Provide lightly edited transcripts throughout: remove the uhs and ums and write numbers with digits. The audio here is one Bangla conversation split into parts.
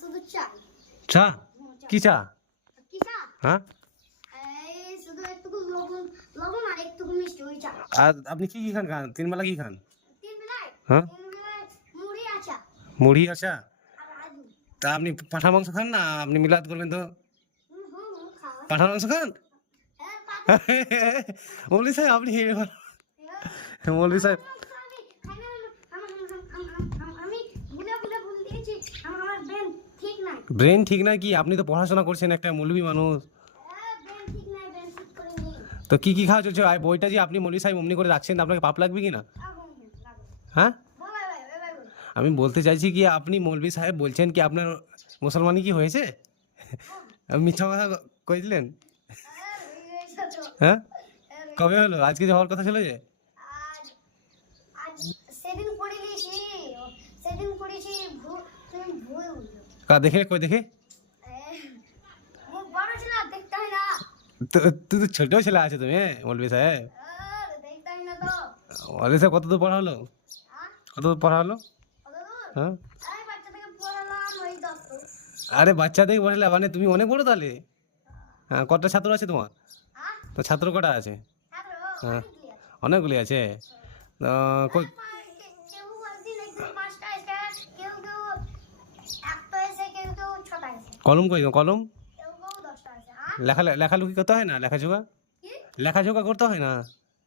শুধু চা। চা? কি চা? কি চা? হ্যাঁ, এই শুধু একটু লবণ লবণ আর একটু মিষ্টি ওই চা। আর আপনি কি কি খান? তিন বেলা কি খান? তিন বেলায় হ্যাঁ, মুড়ি আচা মুড়ি আচ্ছা। আর আলু। তা আপনি পাঁঠার মাংস খান না? আপনি মিলাদ করবেন তো খাওয়া। পাঁঠার মাংস খান? হ্যাঁ পাতা। মৌলভী সাহেব আপনি হ্যাঁ, মৌলভী সাহেব আমি খাই না। আমি ভুলে ভুলে ভুল দিয়েছি। আমার ব্রেন ঠিক নাই। ব্রেন ঠিক না কি? আপনি তো পড়াশোনা করছেন, একটা মৌলভী মানুষ। ব্রেন ঠিক নাই, ব্রেন ঠিক করে নি। তো কি কি খাওয়া চলছে? আর বইটা যে আপনি মৌলভী সাহেব অমনি করে রাখছেন, আপনাকে পাপ লাগবে কি না? হ্যাঁ, বল ভাই ভাই ভাই বল। আমি বলতে চাইছি কি, আপনি মৌলভী সাহেব বলছেন কি আপনার মুসলমানি কি হয়েছে? আপনি মিথ্যা কথা কই দিলেন? হ্যাঁ, কবে হলো? আজকে যে হওয়ার কথা ছিল যে? আজ আজ সেদিন পড়িয়েছি, সেদিন পড়েছি তুমি ভুল বুঝলো। দেখে কই দেখে? মুখ বড় ছিল দেখতে হয় না। তুই তো ছোট ছেলে আছে তুমি, মৌলভী সাহেব। দেখতে হয় না তো। মৌলভী সাহেব কত দূর পড়া হলো? হ্যাঁ কত দূর পড়া হলো? কতদূর? হ্যাঁ, এই বাচ্চা থেকে পড়ালাম ওই 10 তো। আরে বাচ্চাদের পড়ালে মানে তুমি অনেক বড় তাহলে। হ্যাঁ, কটা ছাত্র আছে তোমার? হ্যাঁ তো ছাত্র কটা আছে? ছাত্র হ্যাঁ, অনেকগুলি আছে। অনেকগুলি আছে। তো কই- কেউ একদিন 5টা এসে, কেউ কেউ একটা এসে, কেউ কেউ 6টা এসে, কলম কই? কলম কেউ কেউ 10টা এসে। হ্যাঁ লেখালেখি করতে হয় না? লেখাজোকা কি? লেখাজোকা করতে হয় না?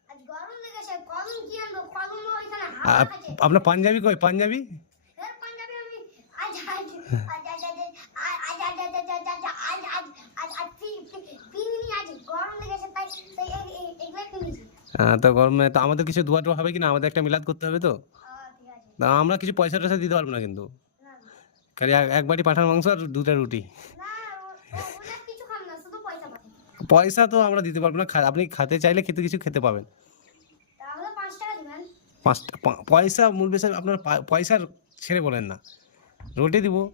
আজ গরম লেগেছে, কলম কি আনবো? কলম ওইখানে আ- হাওয়া খাচ্ছে। আপনার পাঞ্জাবি কই? পাঞ্জাবি? এর পাঞ্জাবি আমি আজ আজ আজ আজ আজ আজ আজ আজ আজ আজ আজ আজ আজ আজ পিনিনি। আজ গরম লেগেছে তাই তাই এগুলো কিনেছি। তো গরমে তো আমাদের কিছু দোয়া টোয়া হবে কি না? আমাদের একটা মিলাদ করতে হবে তো। ঠিক আছে। তা আমরা কিছু পয়সা টয়সা দিতে পারবো না কিন্তু। না খালি এক বাটি পাঁঠার মাংস আর দুটা রুটি। না, ওগুলো কিছু খাম না, শুধু পয়সা পাঠাই। পয়সা তো আমরা দিতে পারবো না। আপনি খেতে চাইলে কিছু খেতে পাবেন। তাহলে 5 টাকা দিবেন। পয়সা মূল বিষয় আপনার পয়সার ছেড়ে বলেন না, রুটি দিব।